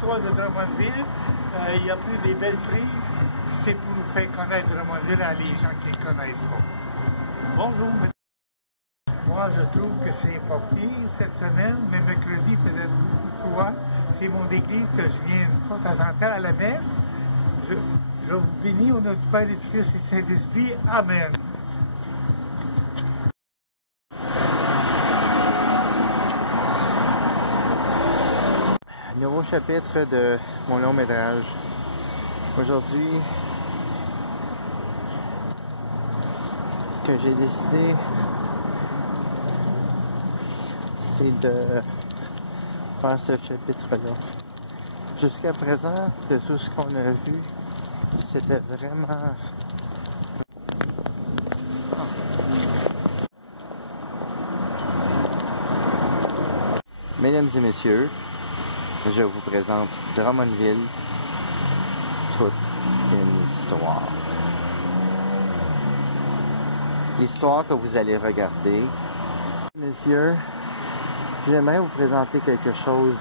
l'histoire de Drummondville. Il y a plus des belles prises. C'est pour vous faire connaître Drummondville à les gens qui ne connaissent pas. Bonjour. Moi, je trouve que c'est pas pire cette semaine, mais mercredi faisait beaucoup froid. C'est mon église que je viens une fois de temps en temps à la messe. Je vous bénis au nom du Père et du Fils et du Saint-Esprit. Amen. Nouveau chapitre de mon long métrage. Aujourd'hui, ce que j'ai décidé, c'est de faire ce chapitre-là. Jusqu'à présent, de tout ce qu'on a vu, c'était vraiment... Mesdames et messieurs, je vous présente Drummondville, toute une histoire. L'histoire que vous allez regarder. Messieurs, j'aimerais vous présenter quelque chose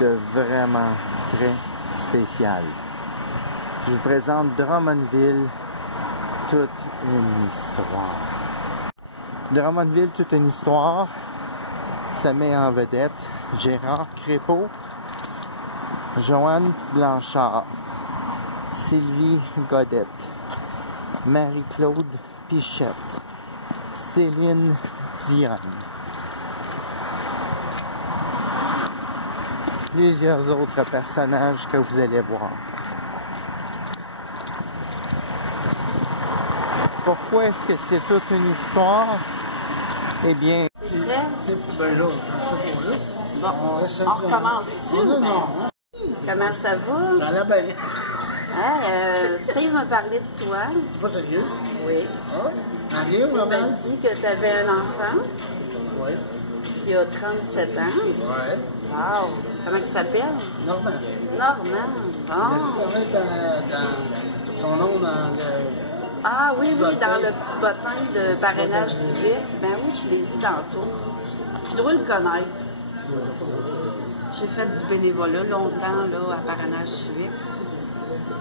de vraiment très spécial. Je vous présente Drummondville, toute une histoire. Drummondville, toute une histoire, ça met en vedette Gérard Crépeau, Joanne Blanchard, Sylvie Godette, Marie-Claude Pichette, Céline Dionne. Plusieurs autres personnages que vous allez voir. Pourquoi est-ce que c'est toute une histoire? Eh bien, c'est ben là, bon, on recommence-tu? Non. Comment ça va? Ça allait bien. Hein, Steve m'a parlé de toi. C'est pas sérieux? Oui. Ah, bien ou Il m'a mal? dit que tu avais un enfant Oui. qui a 37 ans. Ouais. Wow! Comment il s'appelle? Normand. Normand. Bon. Il dans son nom dans le... Ah oui, oui, bottin. dans le petit bottin de parrainage civique. Ben oui, je l'ai vu tantôt. Je dois le connaître. J'ai fait du bénévolat longtemps là, à parrainage civique.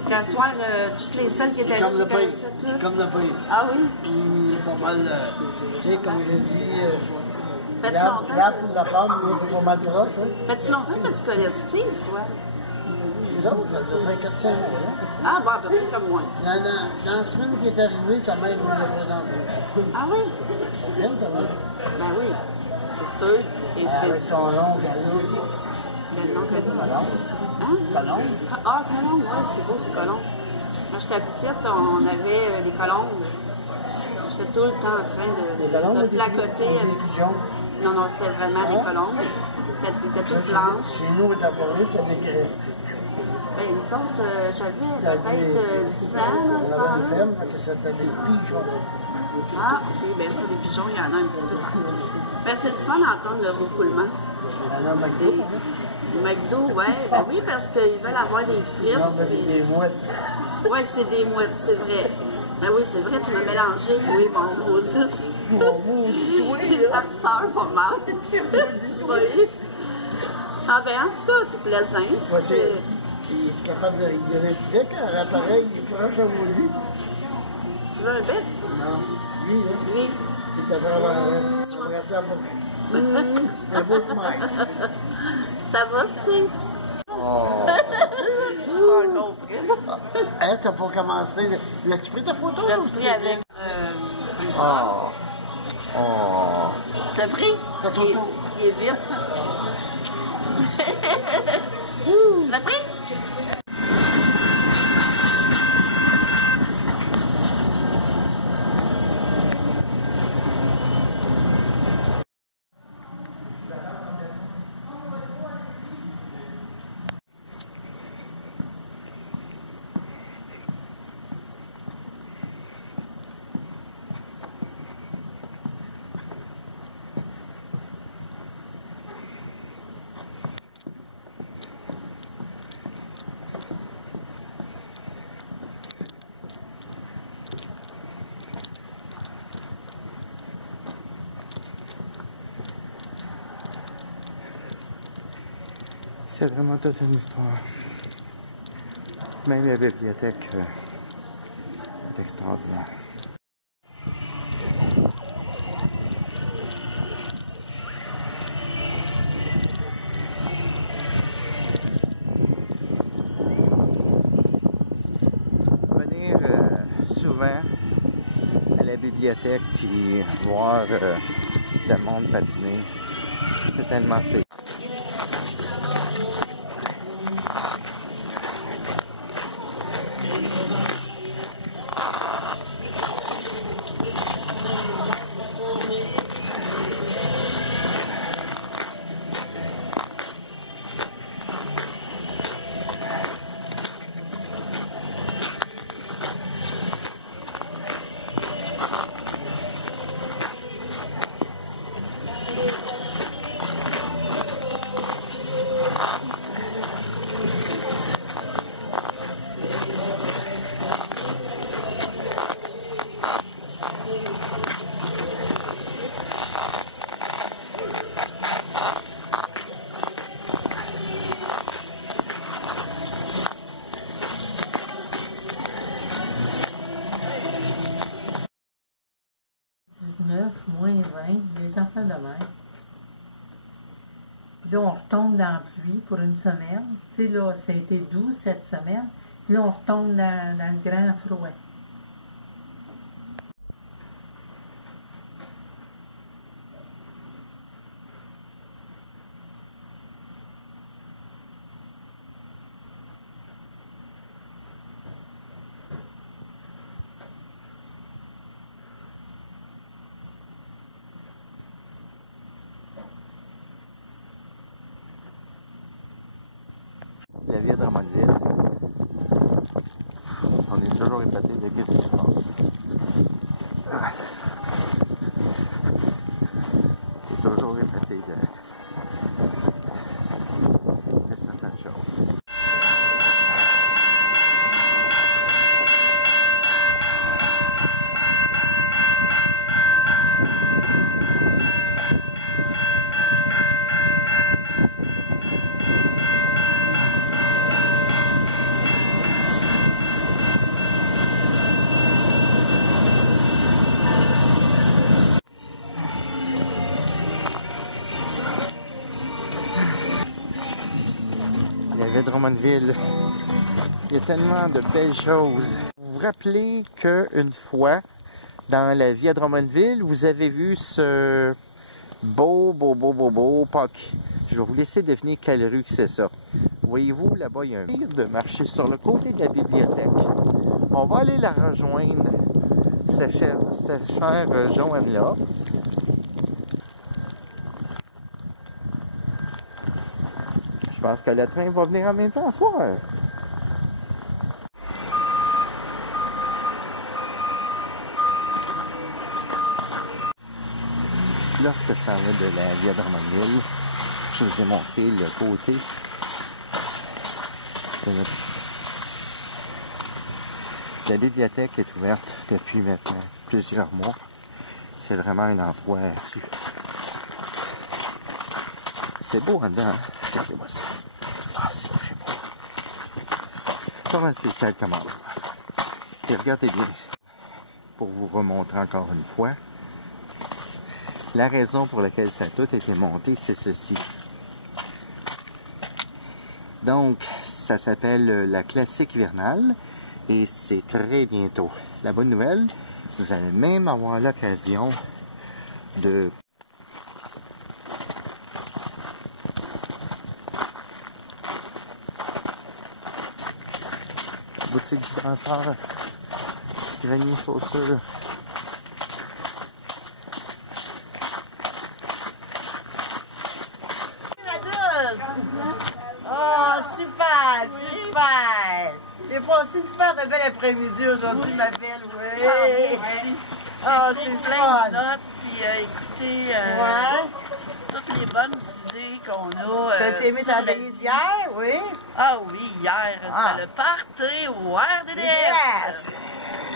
Qu'à soir, toutes les salles qui étaient là, Comme je le pays. connaissais toutes. Comme le pays. Ah oui? Pas mal, tu sais, comme je dis, Fait-tu la longtemps? pour la pomme, c'est pas mal propre. Hein? Fait-tu longtemps que tu connais Steve, toi? Les autres, ça fait 400 ans. Ah, bon, à peu près comme moi. Dans la semaine qui est arrivée, sa mère nous l'a présenté. Ah oui? C'est bien, ça va. Ben oui, c'est sûr. Et Avec son nom, Gallo. quel nom que tu as? Colombe. Hein? Colombe. Ah, colombe, oui, c'est beau, c'est colombe. Quand j'étais petite, on avait des colombes. J'étais tout le temps en train de placoter. Des pigeons. Non, non, c'était vraiment des colombes. C'était toutes blanches. Chez nous, on est apparu, c'était des... Ben, nous autres, j'avais peut-être 10 ans dans ce On avait des temps-là. fermes, parce que c'était des pigeons. Ah, ok, ben ça, des pigeons, il y en a un petit peu partout. Ben, c'est le fun d'entendre le roucoulement. Il y en a un McDo. Des McDo, ouais, ben oui, parce qu'ils veulent avoir des frites. Non, mais c'est des mouettes. Ouais, c'est des mouettes, c'est vrai. Ben oui, c'est vrai, tu m'as mélangé, oui, mon Moses. Mon oui, La sœur, pas mal. Oui. Ah ben, en tout cas, c'est plaisant. Il est capable de... Il y a un petit bec, l'appareil, il est proche à maudit. Tu veux un bec? Non, lui, là. Oui. Il était vraiment... Il restait à un beau smile. Ça va, Steve? Oh. Je suis pas encore prête. Hein, t'as pas commencé... L'as-tu pris ta photo? L'as-tu pris avec... Oh. Oh. T'as pris? Ta photo. Il est vite. Tu l'as pris? C'est vraiment toute une histoire. Même la bibliothèque est extraordinaire. Venir souvent à la bibliothèque et voir le monde patiner, c'est tellement spécial. -20, les enfants de mer. Puis là, on retombe dans la pluie pour une semaine. Tu sais, là, ça a été doux cette semaine. Puis là, on retombe dans le grand froid. La vie à Drummondville. On est toujours épaté de ce qui se passe. On est toujours épaté de certaines choses. La Drummondville, il y a tellement de belles choses. Vous vous rappelez qu'une fois, dans la vie à Drummondville, vous avez vu ce beau POC. Je vais vous laisser deviner quelle rue que c'est ça. Voyez-vous, là-bas, il y a un mur de marché sur le côté de la bibliothèque. On va aller la rejoindre, cette chère Joanne-là. Je pense que le train va venir en même temps ce soir. Lorsque je parlais de la vie à Drummondville, je vous ai montré le côté de la bibliothèque est ouverte depuis maintenant plusieurs mois. C'est vraiment un endroit c'est beau en dedans. Regardez-moi ça. Ah, c'est très beau. Comme un spécial commande. Et regardez bien, pour vous remontrer encore une fois, la raison pour laquelle ça a tout été monté, c'est ceci. Donc, ça s'appelle la classique hivernale et c'est très bientôt. La bonne nouvelle, vous allez même avoir l'occasion de boutique du danseur, grenier chaussures. Oh, super, super! J'ai passé une super de belle après-midi aujourd'hui, ma belle, oui! Ah, c'est plein de notes, puis écoutez, toutes les bonnes idées qu'on a. T'as-tu aimé ta veillée d'hier, oui? Ah oui, hier, c'était le party au RDDS!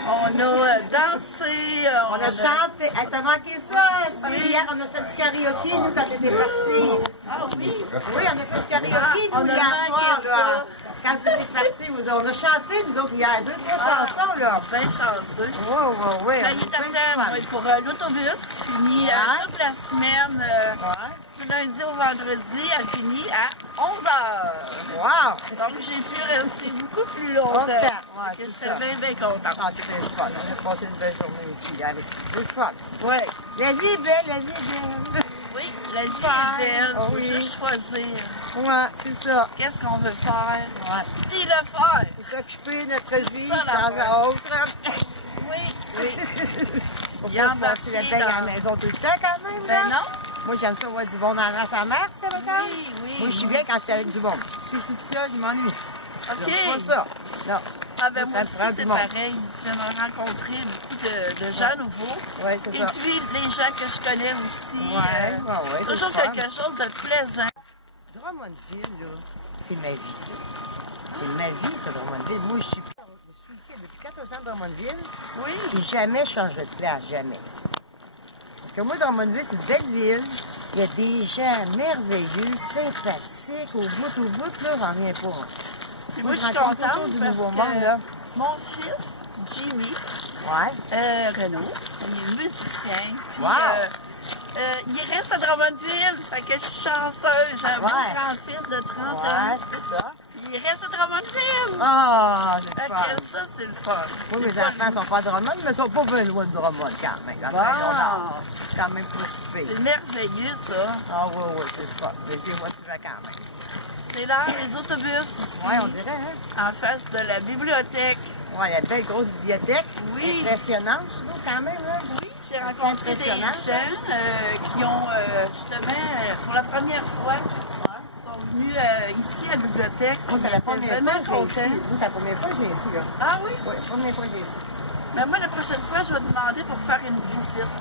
On a dansé. On a chanté. Hey, t'as manqué ça? Oui. Hier, on a fait du karaoké, nous, quand t'étais parti. Ah oui? Oui, on a fait du karaoké, on nous, a hier manqué soir, là. ça. Quand tu étais parti, on a chanté, nous autres, hier, 2-3 chansons, là. Bien chanceux. Oui. L'année d'attendre pour l'autobus qui finit toute la semaine, du lundi au vendredi, elle finit à 11h. Wow! Donc j'ai pu rester beaucoup plus longtemps. Ouais, Je c'est suis ça. bien contente. Ah, c'était le fun. On a passé une belle journée aussi. Hier, c'est le fun. Oui. La vie est belle, la vie est belle. Oui, la vie est belle. Oh, Il oui. faut juste choisir. Ouais, c'est ça. Qu'est-ce qu'on veut faire? Ouais. Puis le faire. Faut s'occuper de notre vie de Ça, la temps à autre. Oui. Faut Il y a pas se passer la veille à la maison tout le temps quand même, là. Ben non. Moi, j'aime ça voir du bon dans sa mère, c'est ça, quand? Oui. Moi, je suis bien quand c'est avec du monde. Si je suis tout seul, je m'ennuie. OK. J'aime pas ça. Non. Ah ben Ça moi prend aussi, du c'est monde. pareil. J'aimerais rencontrer beaucoup de gens nouveaux. Oui, c'est Et ça. puis, les gens que je connais aussi. Ouais, c'est toujours le fun. quelque chose de plaisant. Drummondville, là, c'est ma vie, ça. C'est ma vie, ça, Drummondville. Moi, je suis ici depuis 14 ans à Drummondville. Oui. Et jamais je changerai de place, jamais. Parce que moi, Drummondville, c'est une belle ville. Il y a des gens merveilleux, sympathiques, au bout, là, j'en reviens pas, moi. Puis Moi, moi, je je suis rencontre contente toujours du parce nouveau que monde, là. mon fils, Jimmy, Renaud, il est musicien. Puis, Wow. il reste à Drummondville, fait que je suis chanceuse. J'ai un beau Ouais. grand-fils de 30 Ouais, ans. c'est ça. Il reste à Drummondville. Ah, Fait c'est que fun. ça, c'est le fun. Moi, mes C'est le enfants fun. sont pas à Drummond, mais ils sont pas besoin de Drummond quand même. C'est quand même pas si pire. C'est merveilleux, ça. Ah oui, c'est le fun. Mais c'est moi qui vais quand même. C'est dans les autobus ici, Oui, on dirait, hein? en face de la bibliothèque. Oui, la belle grosse bibliothèque. Oui. Impressionnante, je trouve, quand même, hein? Oui, j'ai rencontré des gens qui ont justement, pour la première fois, sont venus ici à la bibliothèque. Moi, c'est la Ils étaient première vraiment fois que je viens ici. contents. Moi, c'est la première fois que je viens ici, là. Ah oui? Oui, la première fois que je viens ici. Mais moi, la prochaine fois, je vais demander pour faire une visite.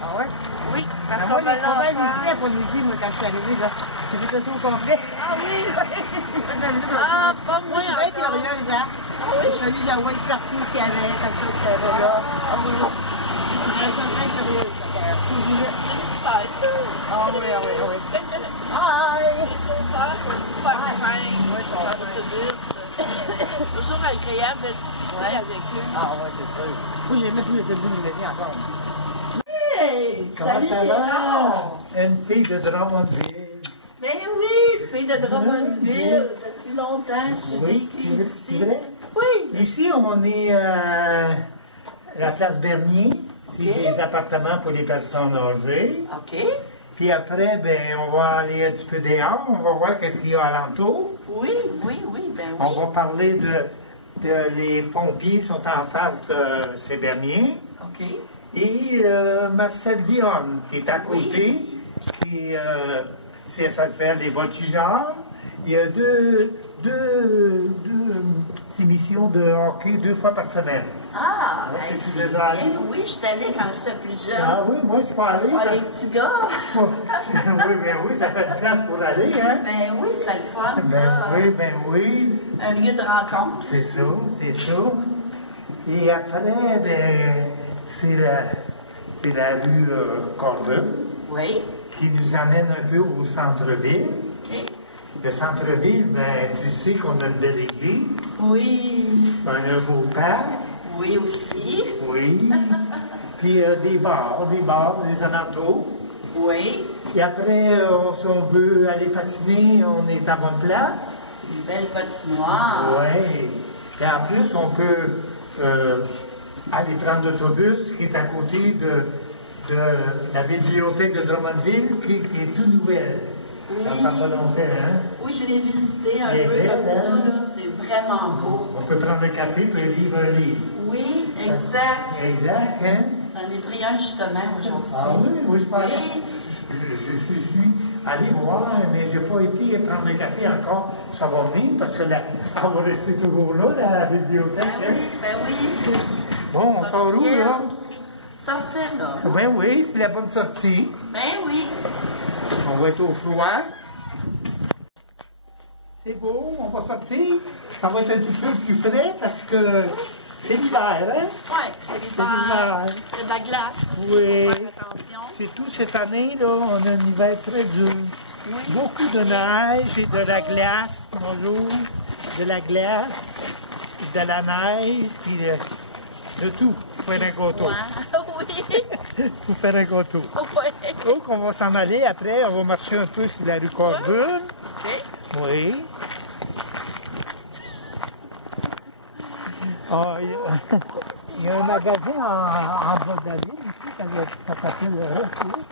Ah ouais? Oui, parce Ben, qu'on moi, va j'ai pas mal l'en visité faire. après-midi, moi, quand je suis arrivée, là. J'ai fait le tour complet. Ah oui? Ah, pas moi, moi je suis bien encore. curieuse, hein? Je suis allée, j'ai envoyé partout ce qu'il y avait, quand je suis arrivée là. Ah oui, oui. Je suis bien curieuse, faut que j'y vais. C'est super, ça. Ah oui, ah oui, ah oui. Hi! Super, c'est super fin. Oui, dans l'autobus. Toujours agréable de discuter avec eux. Ah ouais, c'est sûr. Moi, j'ai même plus le début de l'année encore. Hey! Salut, Comment ça Gérard! va? Une fille de Drummondville. Ben oui, fille de Drummondville, depuis longtemps, je suis Oui, vécue c'est ici. vrai? Oui, Ici, on est à la place Bernier. C'est Ok. des appartements pour les personnes âgées. OK. Puis après, ben, on va aller un petit peu dehors. On va voir qu'est-ce qu'il y a alentour. Oui, ben oui. On va parler de les pompiers sont en face de ces Bernier. OK. Et Marcel Dionne, qui est à côté. Puis, ça s'appelle les voltigeurs. Il y a deux émissions de hockey 2 fois par semaine. Ah, Ouais, ben t'es-tu c'est déjà allé? bien. Oui, je suis allée quand j'étais plus jeune. Ah oui, moi je suis pas allé. Ah, parce- les petits gars. oui, ben oui, ça fait de place pour aller, hein? Ben oui, c'est le fun, ça. Ben oui, Un lieu de rencontre. c'est ça, c'est ça. Et après, ben, c'est la rue Cordeux Oui. qui nous amène un peu au centre-ville. OK. Le centre-ville, ben, tu sais qu'on a une belle église, Oui. on a un beau parc, Oui aussi. oui. Puis des bars, des alentours. Oui. Et après, si on veut aller patiner, on est à bonne place. Une belle patinoire. Oui. Et en plus, on peut aller prendre l'autobus qui est à côté de la bibliothèque de Drummondville, qui est toute nouvelle. Ça fait pas longtemps, hein? Oui, je l'ai visité un Eh peu bien, comme ça, hein? là. C'est vraiment beau. On peut prendre un café et lire un livre. Oui, exact. Exact, hein? J'en ai pris un justement aujourd'hui. Ah oui, oui, je parlais. Oui. Je suis allé voir, mais je n'ai pas été prendre un café encore. Ça va venir parce que on va rester toujours là, la bibliothèque. Ben hein? oui, ben oui. Bon, on sort où, là? Sortir là. Ben oui, c'est la bonne sortie. Ben oui. On va être au froid. C'est beau, on va sortir. Ça va être un petit peu plus frais parce que C'est l'hiver, hein? Oui, c'est l'hiver. C'est de la glace. Oui. Faut faire attention. C'est tout cette année, là, on a un hiver très dur. Oui. Beaucoup de neige et de la glace. Bonjour. De la glace, de la neige, puis de tout. Pour faire un gâteau. Oui. Pour faire un gâteau. Oui. Donc, on va s'en aller après. On va marcher un peu sur la rue Corbune. OK. Oui. Ah, il y a un magasin en bas de la ville ici, ça s'appelle Reflet.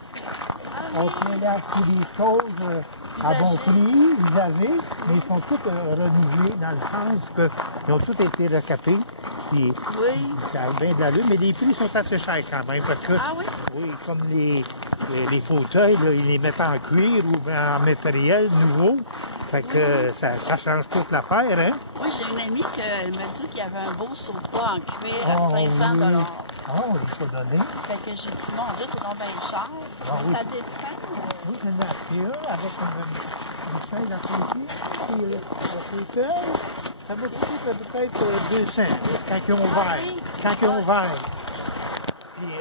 On peut là acheter des choses à bon prix, usagées, mais ils sont tous renouvelés dans le sens qu'ils ont tous été recapés. Puis, Oui. ça a bien de l'allure, mais les prix sont assez chers quand même parce que, Ah oui? oui, comme les fauteuils, là, ils les mettent en cuir ou en matériel nouveau. Fait que ça change toute l'affaire, hein? Oui, j'ai une amie qui m'a dit qu'il y avait un beau sofa en cuir à Oh, 500 oui. $. Ah, on lui pas donné. Fait que j'ai dit, mon Dieu, c'est donc bien cher. Ah oui. Ça dépend. Oui, j'en ai acheté un avec une chaise à côté. Puis le fauteuil, ça m'a coûté peut-être 200 quand ils ont ouvert. oui? Quand ils ont ouvert. Puis,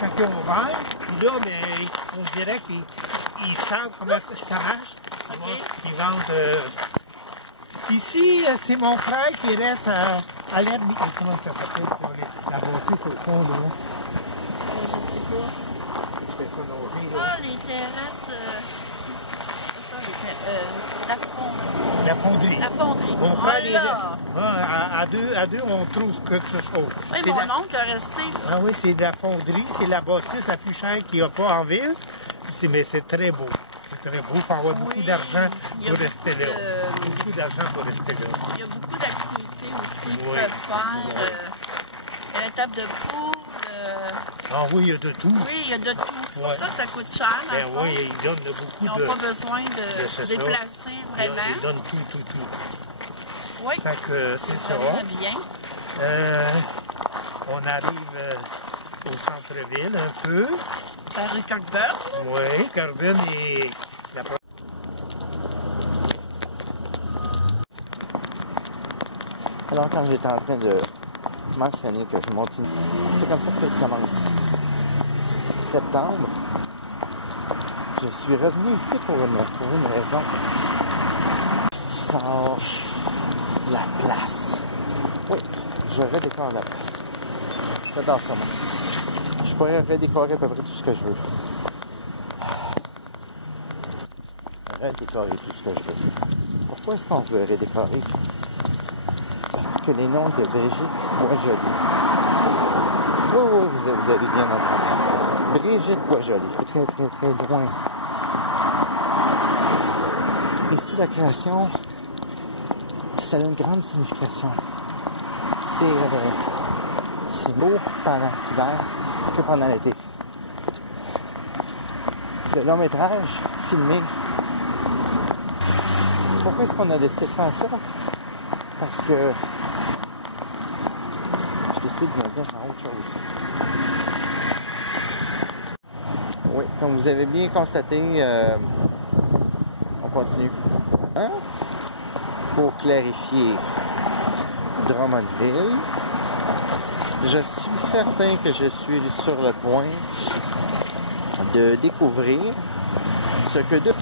quand ils ont ouvert, puis là, ben, on dirait qu'ils savent comment ça marche. OK. Ils vendent. Ici, c'est mon frère qui reste à l'aide. Comment ça s'appelle, ça, la bâtisse au fond, là? Je sais pas. Je fais ça loger, là. Ah, les terrasses. C'est ça, la fonderie. La fonderie. La fonderie. Mon frère, il est là. à deux, on trouve quelque chose. Oui, C'est mon la- oncle est resté. Ah oui, c'est de la fonderie. C'est la bâtisse la plus chère qu'il n'y a pas en ville. Mais c'est très beau. C'est très beau. Il faut avoir beaucoup d'argent Il y a pour rester là. beaucoup Beaucoup d'argent pour rester là. Il y a beaucoup d'activités aussi qu'ils Oui. peuvent faire. Il y a la table de poule. Ah oui, il y a de tout. Oui, il y a de tout. C'est pour Ouais. ça que ça coûte cher. dans Ben le fond. oui, ils donnent beaucoup Ils n'ont de... pas besoin de c'est se ça. déplacer vraiment. Ils donnent tout. Oui, Fait que c'est ça ça. va bien. On arrive au centre-ville un peu. La rue Cockburn. Oui, Corbin et la Alors, quand j'étais en train de mentionner que je monte une... C'est comme ça que je commence. Septembre, je suis revenu ici pour une raison. Oh, la place. Oui, je redécore la place. J'adore ça, moi. Je pourrais redécorer à peu près tout ce que je veux. Redécorer tout ce que je veux. Pourquoi est-ce qu'on veut redécorer? Que les noms de Brigitte Boisjoli. Oui, vous avez bien entendu. Brigitte Boisjoli. Très loin. Ici, la création, ça a une grande signification. C'est beau pendant l'hiver que pendant l'été. Le long métrage filmé. Pourquoi est-ce qu'on a décidé de faire ça? Parce que je décide de me mettre en autre chose. Oui, comme vous avez bien constaté, on continue. Hein? Pour clarifier Drummondville, je suis certain que je suis sur le point de découvrir ce que de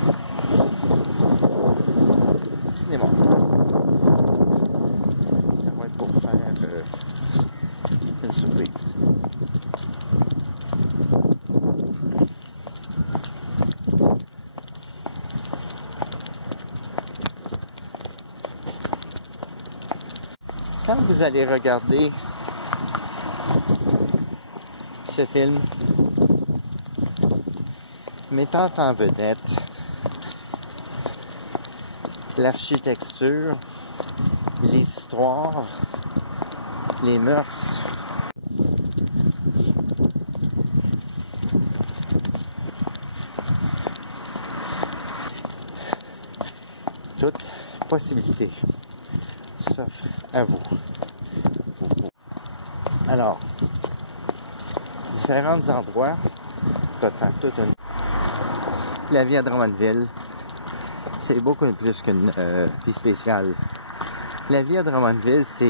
cinéma. Ça va être pour faire une surprise. Quand vous allez regarder ce film mettant en vedette l'architecture, l'histoire, les mœurs, toute possibilité s'offre à vous. Alors, différents endroits peuvent faire toute une... La vie à Drummondville, c'est beaucoup plus qu'une vie spéciale. La vie à Drummondville, c'est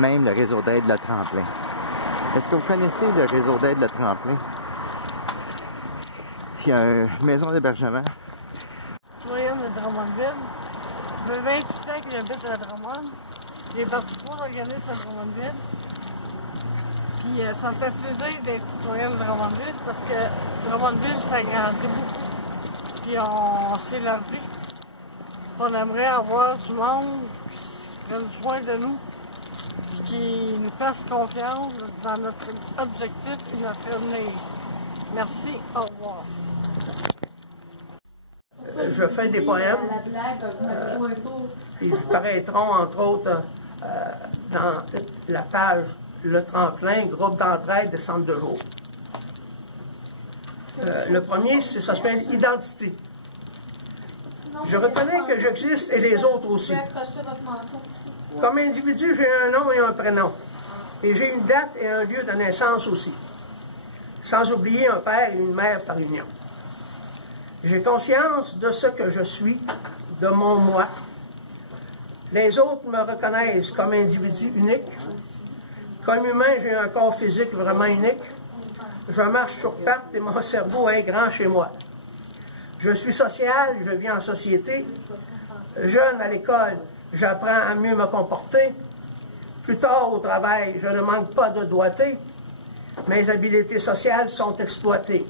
même le réseau d'aide Le Tremplin. Est-ce que vous connaissez le réseau d'aide Le Tremplin? Il y a une maison d'hébergement. Citoyenne de Drummondville. Ça fait 28 ans que j'habite à Drummond. J'ai parti pour l'organisme à Drummondville. Puis ça me fait plaisir d'être citoyenne de Drummondville parce que Drummondville s'agrandit beaucoup. Puis on s'élargit. On aimerait avoir du monde qui prenne soin de nous, qui nous fasse confiance dans notre objectif et notre avenir. Merci, au revoir. Je fais des poèmes qui paraîtront entre autres dans la page Le Tremplin, groupe d'entraide des centres de jour. Le premier, ça s'appelle Identité. Je reconnais que j'existe et les autres aussi. Comme individu, j'ai un nom et un prénom. Et j'ai une date et un lieu de naissance aussi. Sans oublier un père et une mère par union. J'ai conscience de ce que je suis, de mon moi. Les autres me reconnaissent comme individu unique. Comme humain, j'ai un corps physique vraiment unique. Je marche sur pattes et mon cerveau est grand chez moi. Je suis social, je vis en société. Jeune à l'école, j'apprends à mieux me comporter. Plus tard au travail, je ne manque pas de doigté. Mes habiletés sociales sont exploitées.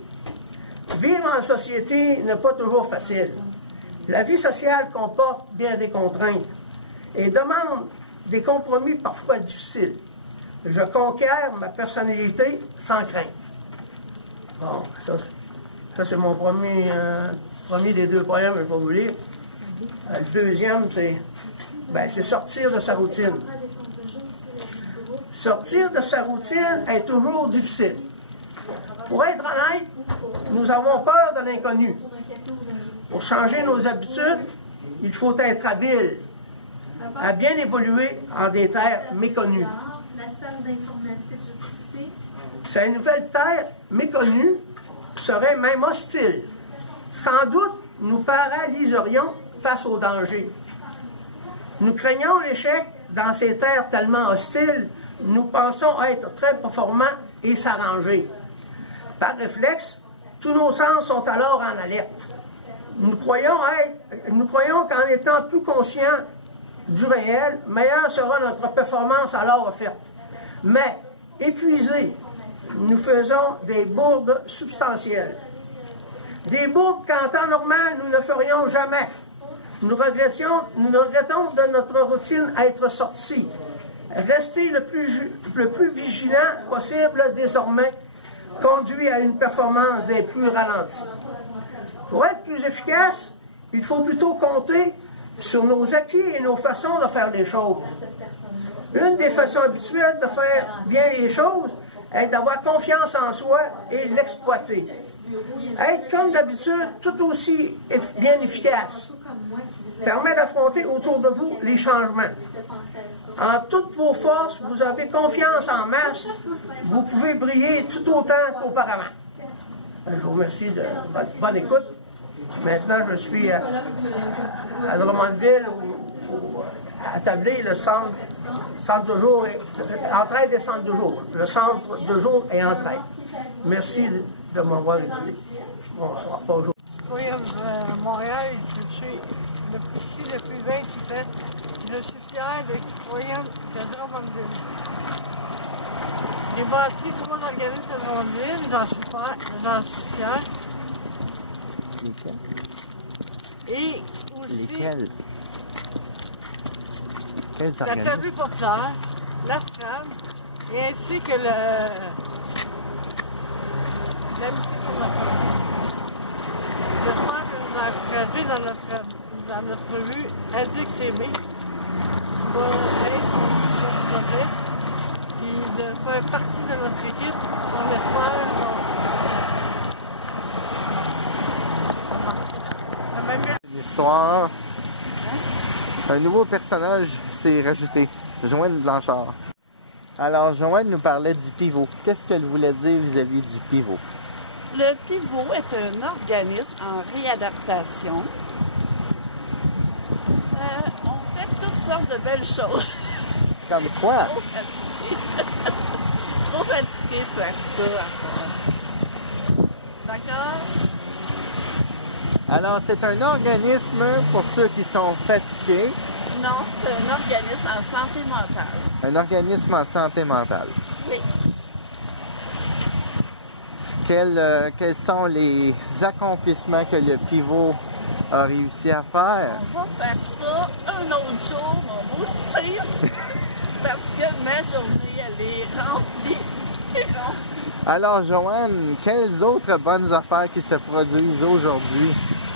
Vivre en société n'est pas toujours facile. La vie sociale comporte bien des contraintes et demande des compromis parfois difficiles. Je conquiers ma personnalité sans crainte. Bon, ça c'est mon premier des deux poèmes, je vais vous lire. Le deuxième, c'est sortir de sa routine. Sortir de sa routine est toujours difficile. Pour être honnête, nous avons peur de l'inconnu. Pour changer nos habitudes, il faut être habile à bien évoluer en des terres méconnues. Ces nouvelles terres méconnues seraient même hostiles. Sans doute, nous paralyserions face au danger. Nous craignons l'échec dans ces terres tellement hostiles. Nous pensons être très performants et s'arranger. Par réflexe, tous nos sens sont alors en alerte. Nous croyons qu'en étant plus conscients du réel, meilleure sera notre performance alors offerte. Mais, épuisés, nous faisons des bourdes substantielles. Des bourdes qu'en temps normal, nous ne ferions jamais. Nous regrettons de notre routine être sortis. Rester le plus vigilant possible désormais conduit à une performance des plus ralenties. Pour être plus efficace, il faut plutôt compter sur nos acquis et nos façons de faire les choses. L'une des façons habituelles de faire bien les choses est d'avoir confiance en soi et l'exploiter. Être comme d'habitude tout aussi bien efficace permet d'affronter autour de vous les changements. En toutes vos forces, vous avez confiance en masse, vous pouvez briller tout autant qu'auparavant. Je vous remercie de votre bonne écoute. Maintenant, je suis à Drummondville, à Tablé, le centre de jour, entraide des centres de jour. Le centre de jour est entraide. Merci de m'avoir écouté. Bonsoir, bonjour. Citoyenne de Montréal, je suis depuis 28 ans. Je suis fière d'être citoyenne de Drummondville. J'ai bâti 3 organismes à Drummondville, j'en suis fière. Et aussi la Tribu populaire, la SRAM, et ainsi que l'amitié pour la famille. J'espère que vous encouragez dans notre revue Addict Aimé, qui va être notre projet, et de faire partie de notre équipe. On espère. L'histoire. Un nouveau personnage s'est rajouté, Joanne Blanchard. Alors, Joanne nous parlait du pivot. Qu'est-ce qu'elle voulait dire vis-à-vis du pivot? Le pivot est un organisme en réadaptation. On fait toutes sortes de belles choses. Comme quoi? Trop fatiguée. Trop fatiguée de faire ça. D'accord? Alors, c'est un organisme pour ceux qui sont fatigués. Non, c'est un organisme en santé mentale. Un organisme en santé mentale. Oui. Quels sont les accomplissements que le pivot a réussi à faire? On va faire ça un autre jour, mon beau style. Parce que ma journée, elle est remplie. Alors, Joanne, quelles autres bonnes affaires qui se produisent aujourd'hui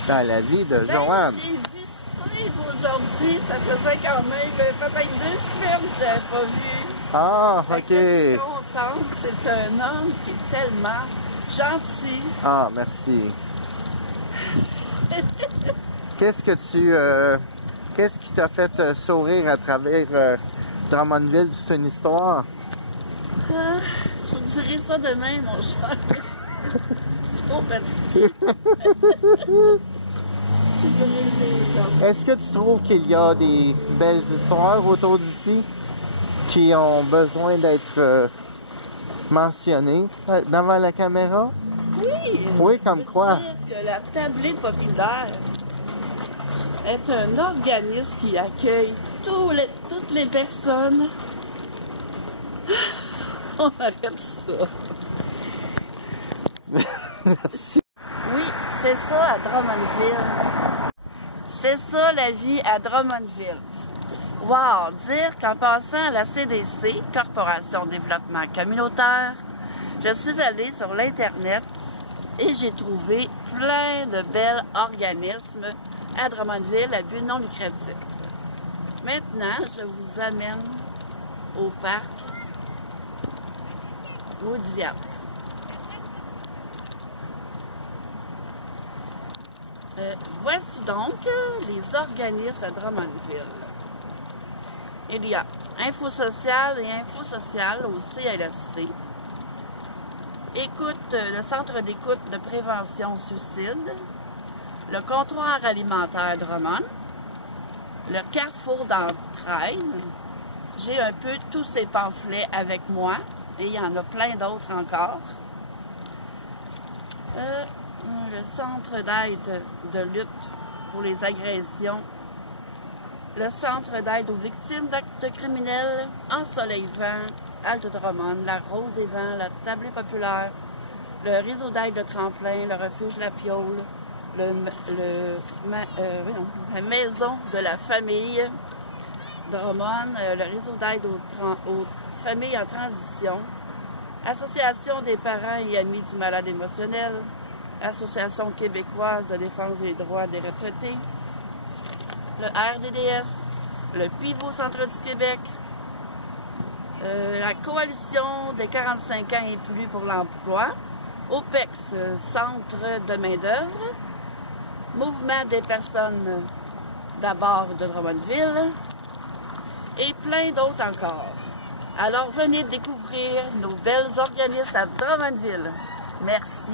dans la vie de Joanne? J'ai vu Steve aujourd'hui, ça faisait quand même peut-être 2 semaines que je l'avais pas vu. Ah, Fait OK. que je suis contente, c'est un homme qui est tellement gentil. Ah, merci. Qu'est-ce qui t'a fait sourire à travers Drummondville? C'est une histoire? Ah, je vous dirai ça demain, mon cher. Je suis trop fatiguée. Est-ce que tu trouves qu'il y a des belles histoires autour d'ici qui ont besoin d'être mentionnées devant la caméra? Oui! Oui, comme quoi? Je veux dire que la Tablée populaire est un organisme qui accueille toutes les personnes. On arrête ça. Merci. Oui, c'est ça à Drummondville. C'est ça la vie à Drummondville. Wow! Dire qu'en passant à la CDC, Corporation de développement communautaire, je suis allée sur l'Internet et j'ai trouvé plein de bels organismes à Drummondville à but non lucratif. Maintenant, je vous amène au parc Woodyard. Voici donc les organismes à Drummondville. Il y a Infosocial et Infosocial au CLSC. Le Centre d'écoute de prévention suicide. Le comptoir alimentaire Drummond. Le Carrefour d'entraide. J'ai un peu tous ces pamphlets avec moi. Et il y en a plein d'autres encore. Le Centre d'aide de lutte pour les agressions. Le Centre d'aide aux victimes d'actes criminels, Ensoleil Vent, Halte Drummond, la Rose et Vent, la Tablée populaire, le réseau d'aide de Tremplin, le Refuge La Piole, la Maison de la famille Drummond, le réseau d'aide aux familles en transition, Association des parents et amis du malade émotionnel, Association québécoise de défense des droits des retraités, le RDDS, le Pivot Centre du Québec, la Coalition des 45 ans et plus pour l'emploi, OPEX, Centre de main-d'œuvre, Mouvement des personnes d'abord de Drummondville et plein d'autres encore. Alors venez découvrir nos belles organismes à Drummondville. Merci.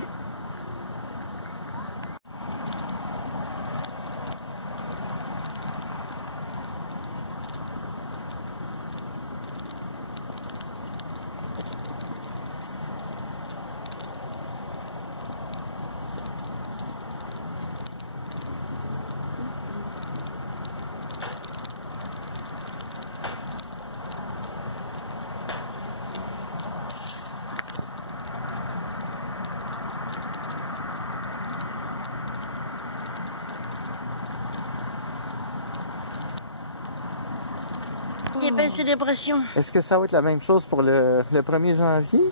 Des belles célébrations. Est-ce que ça va être la même chose pour le 1er janvier?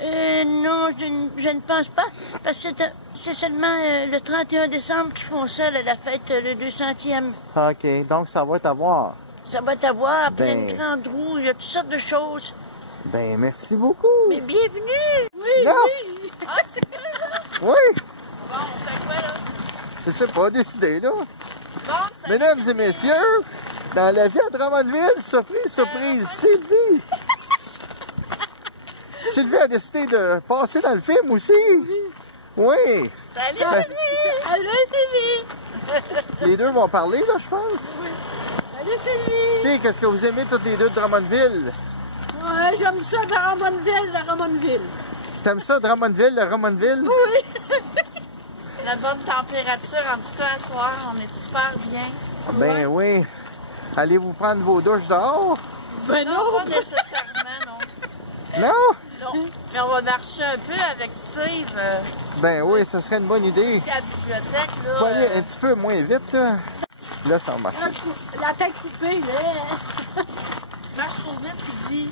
Non, je ne pense pas, parce que c'est seulement le 31 décembre qu'ils font ça, la fête, le 200e. OK, donc ça va être à voir. Ça va être à voir, puis il y a une grande roue, il y a toutes sortes de choses. Ben, merci beaucoup. Mais bienvenue! Oui, non. oui! Ah, c'est quoi, là? Oui! Bon, on fait quoi, là? Je sais pas, décidez, là. Bon, Mesdames et messieurs, dans la vie à Drummondville, surprise, surprise, Sylvie! Sylvie a décidé de passer dans le film aussi. Oui. Salut, Sylvie! Salut, Sylvie! Les deux vont parler, là, je pense. Oui. Salut, Salut Sylvie! Puis, qu'est-ce que vous aimez toutes les deux de Drummondville? Ouais, j'aime ça de Drummondville. T'aimes ça, Drummondville, le Drummondville? Oui! La bonne température, en tout cas, à soir, on est super bien. Ben oui. Allez-vous prendre vos douches dehors? Ben non! Pas nécessairement, non. Non? Non. Mais on va marcher un peu avec Steve. Ben oui, ça serait une bonne idée. À la bibliothèque, là. Faut aller un petit peu moins vite, là. Là, ça marche. La tête coupée, là! Marche trop vite, Sylvie.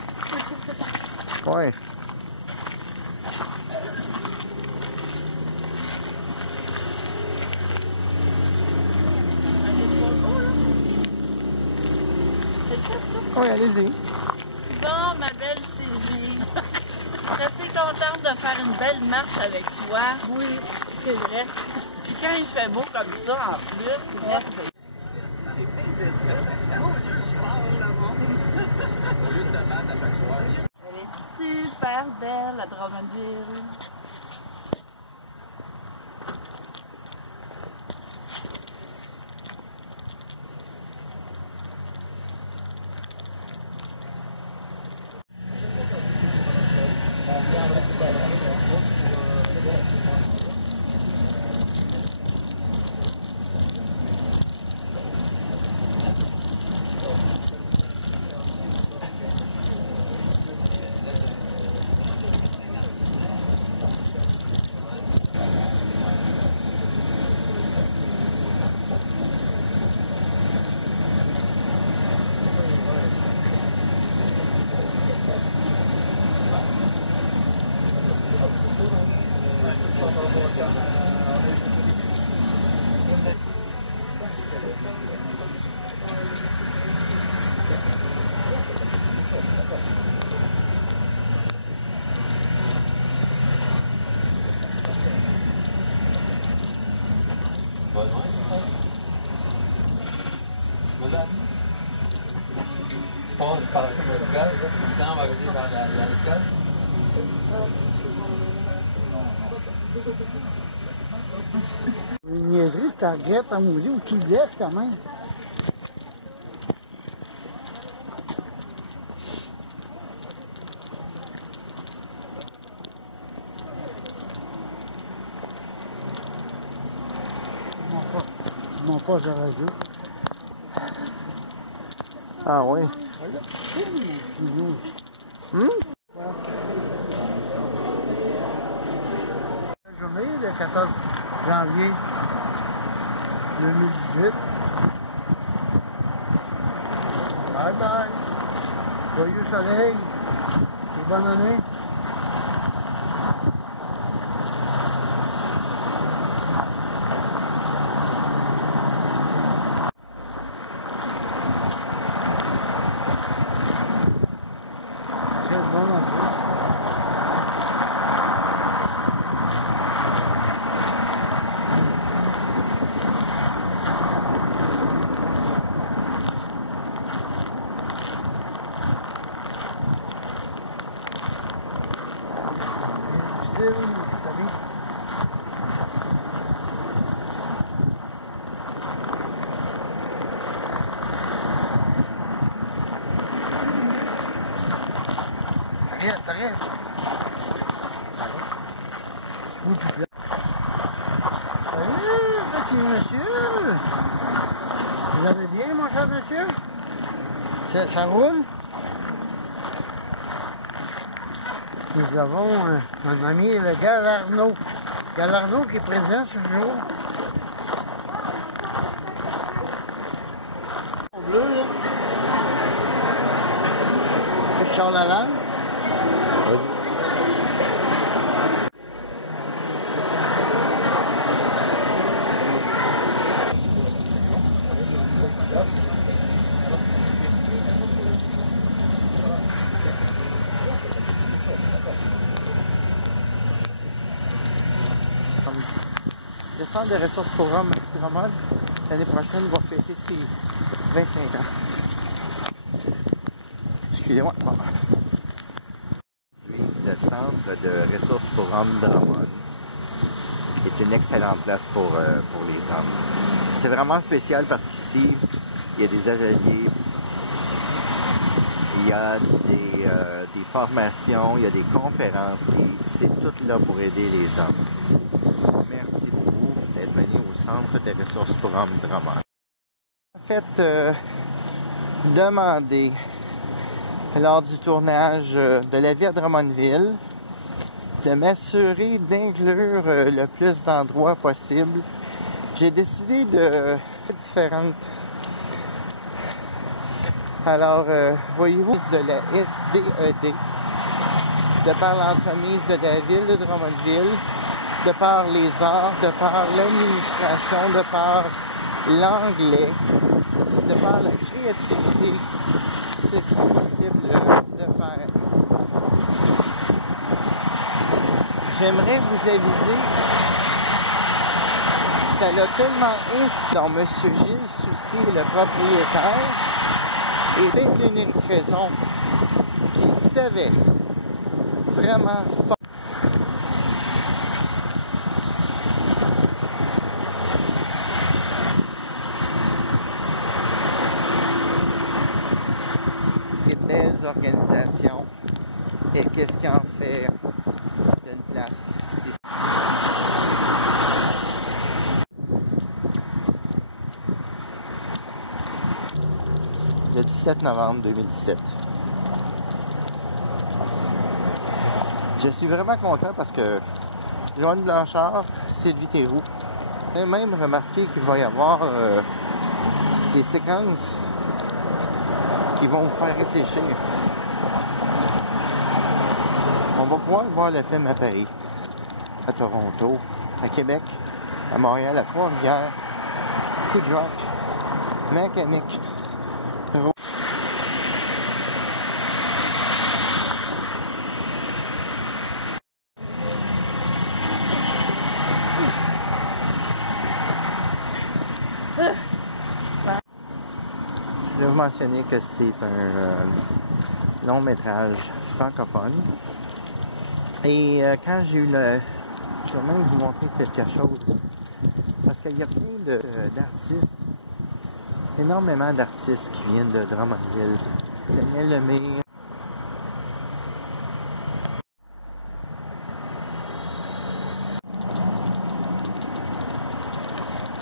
Ouais. Oui, allez-y. Bon, ma belle Sylvie, je suis assez contente de faire une belle marche avec toi. Oui, c'est vrai. Puis quand il fait beau comme ça, en plus, c'est merveilleux. Elle est super belle, la Drummondville. Une niaiserie, tu regrettes en maudit ou tu le laisses quand même. Tu m'en passes à la radio. Ah oui. Journée, le 14 janvier 2018. Bye bye. Joyeux soleil et bonne année. Quelle bonne entrée. Difficile, vous savez. Arrête. Où tu te lèves? Salut, petit monsieur. Vous allez bien, mon cher monsieur? Ça roule? Nous avons un ami, le Galarno. Galarno qui est présent ce jour. Bleu, là. Charles Lalande. Vas-y. Le centre de ressources programme Drummond, l'année prochaine, va fêter ses 25 ans. Excusez-moi. Bon. Le centre de ressources programme Drummond est une excellente place pour les hommes. C'est vraiment spécial parce qu'ici, il y a des ateliers, il y a des formations, il y a des conférences et c'est tout là pour aider les hommes. Merci beaucoup d'être venu au Centre des ressources pour hommes Drummond. En fait, demandé lors du tournage de la vie à Drummondville de m'assurer d'inclure le plus d'endroits possible. J'ai décidé de différentes. Alors, voyez-vous, de la SDED, de par l'entremise de la ville de Drummondville, de par les arts, de par l'administration, de par l'anglais, de par la créativité, c'est possible de faire. J'aimerais vous aviser, ça l'a tellement inspiré. Donc, M. Gilles Soucy, le propriétaire, et c'est l'unique raison qu'il savait vraiment pas. Des belles organisations et qu'est-ce qui en fait d'une place si. Le 17 novembre 2017. Je suis vraiment content parce que Joanne Blanchard, Sylvie Théroux, j'ai même remarqué qu'il va y avoir des séquences qui vont vous faire réfléchir. On va pouvoir voir le film à Paris, à Toronto, à Québec, à Montréal, à Trois-Rivières, Québec, Macamic. Je vais vous mentionner que c'est un long métrage francophone. Et quand j'ai eu le... Je vais même vous montrer quelque chose. Parce qu'il y a plein d'artistes, énormément d'artistes qui viennent de Drummondville. Daniel Lemire.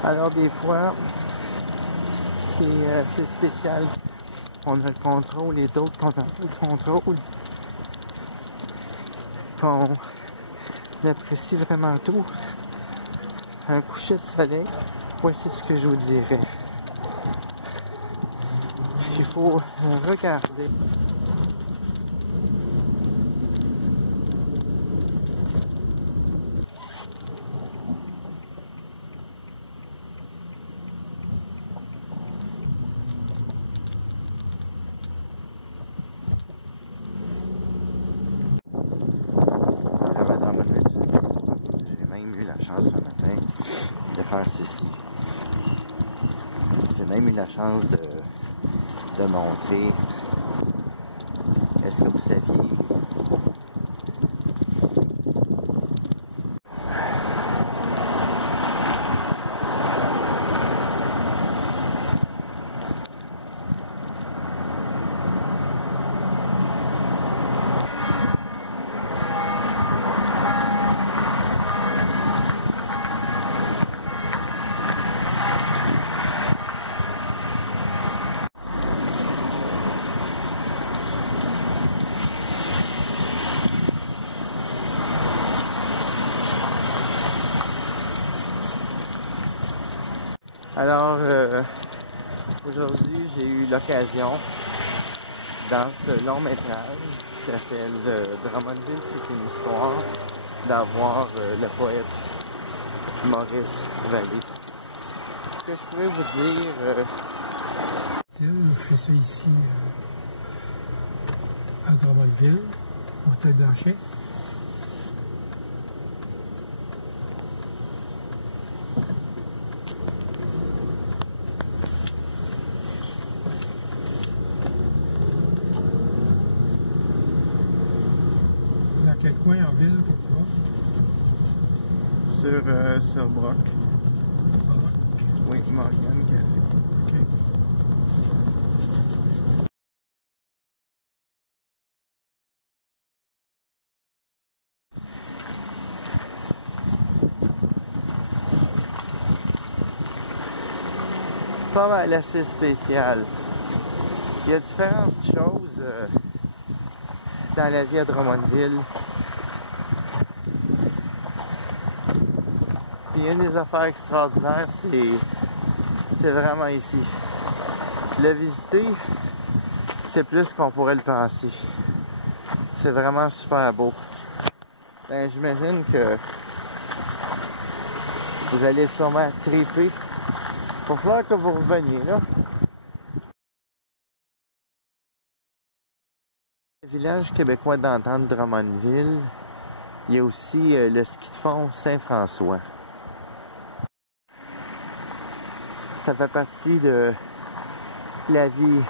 Alors des fois, c'est spécial. On a le contrôle et d'autres qu'on n'a pas le contrôle. Qu'on apprécie vraiment tout. Un coucher de soleil, voici ce que je vous dirais. Il faut regarder. J'ai même eu la chance ce matin de faire ceci. J'ai même eu la chance de montrer. Est-ce que vous saviez? Alors, aujourd'hui, j'ai eu l'occasion, dans ce long métrage qui s'appelle Drummondville, c'est une histoire, d'avoir le poète Maurice Vallée. Ce que je pourrais vous dire... Je fais ça ici à Drummondville, au Hôtel Blanchet. Dans quel coin en ville que tu vas? Sur Brock. Brock? Oui, Morgan Café. OK. pas mal assez spécial. Il y a différentes choses dans la vie à Drummondville. Puis une des affaires extraordinaires, c'est vraiment ici. Le visiter, c'est plus qu'on pourrait le penser. C'est vraiment super beau. Ben, j'imagine que vous allez sûrement triper. Il va falloir que vous reveniez là. Le village québécois d'entente de Drummondville, il y a aussi le ski de fond Saint-François. Ça fait partie de la vie